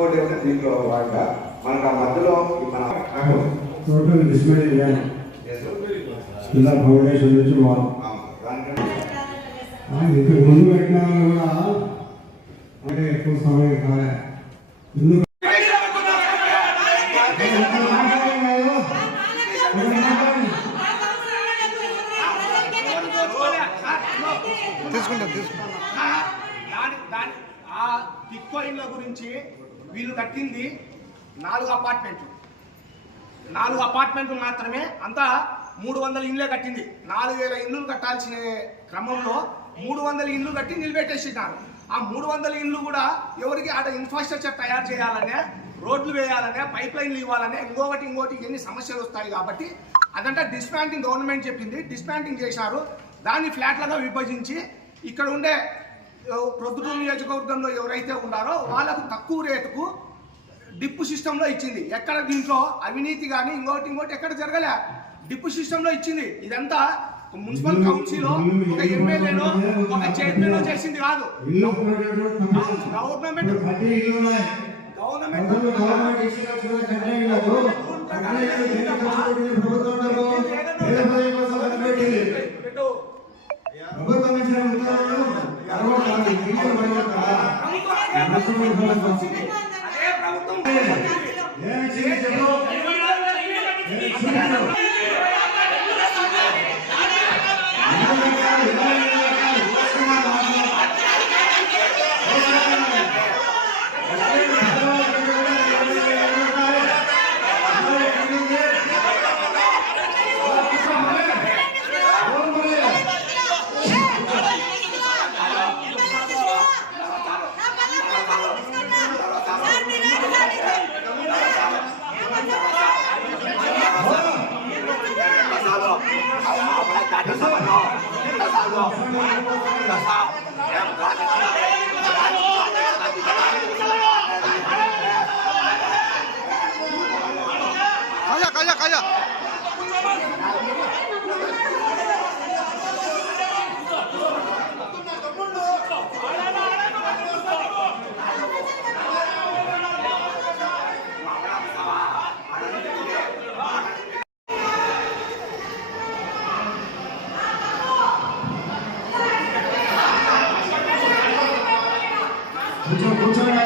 ఇంకోటి ఏమైనా దీంట్లో వాడగా మనకు ఆ మధ్యలో మన టోటల్ డిస్మెంట్ చేయాలి. ఇలా ఫౌండేషన్ నుంచి ఇంతకు ముందు పెట్టినా కూడా అంటే ఎక్కువ సమయం కాలే. ఆ బిట్కాయిన్ల గురించి వీళ్ళు కట్టింది 4 అపార్ట్మెంట్లు మాత్రమే. అంతా 300 ఇండ్లే కట్టింది. 4000 ఇండ్లు కట్టాల్సిన క్రమంలో 300 ఇండ్లు కట్టి నిలబెట్టేసినారు. ఆ 300 ఇండ్లు కూడా ఎవరికి ఆడ ఇన్ఫ్రాస్ట్రక్చర్ తయారు చేయాలనే, రోడ్లు వేయాలనే, పైప్ లైన్లు ఇవ్వాలనే, ఇంకోటి ఎన్ని సమస్యలు వస్తాయి కాబట్టి అదంతా డిస్మాంటింగ్ గవర్నమెంట్ చెప్పింది. డిస్మాంటింగ్ చేశారు. దాన్ని ఫ్లాట్లుగా విభజించి ఇక్కడ ఉండే ప్రొద్దుటూరు నియోజకవర్గంలో ఎవరైతే ఉన్నారో వాళ్ళకు తక్కువ రేటుకు డిప్పు సిస్టంలో ఇచ్చింది. ఎక్కడ దీంట్లో అవినీతి కానీ ఇంకోటి ఎక్కడ జరగలే. డిప్పు సిస్టంలో ఇచ్చింది. ఇదంతా మున్సిపల్ కౌన్సిల్ ఒక ఎమ్మెల్యేనో ఒక చైర్మన్ చేసింది కాదు. Government Calla. కూర్చోండి.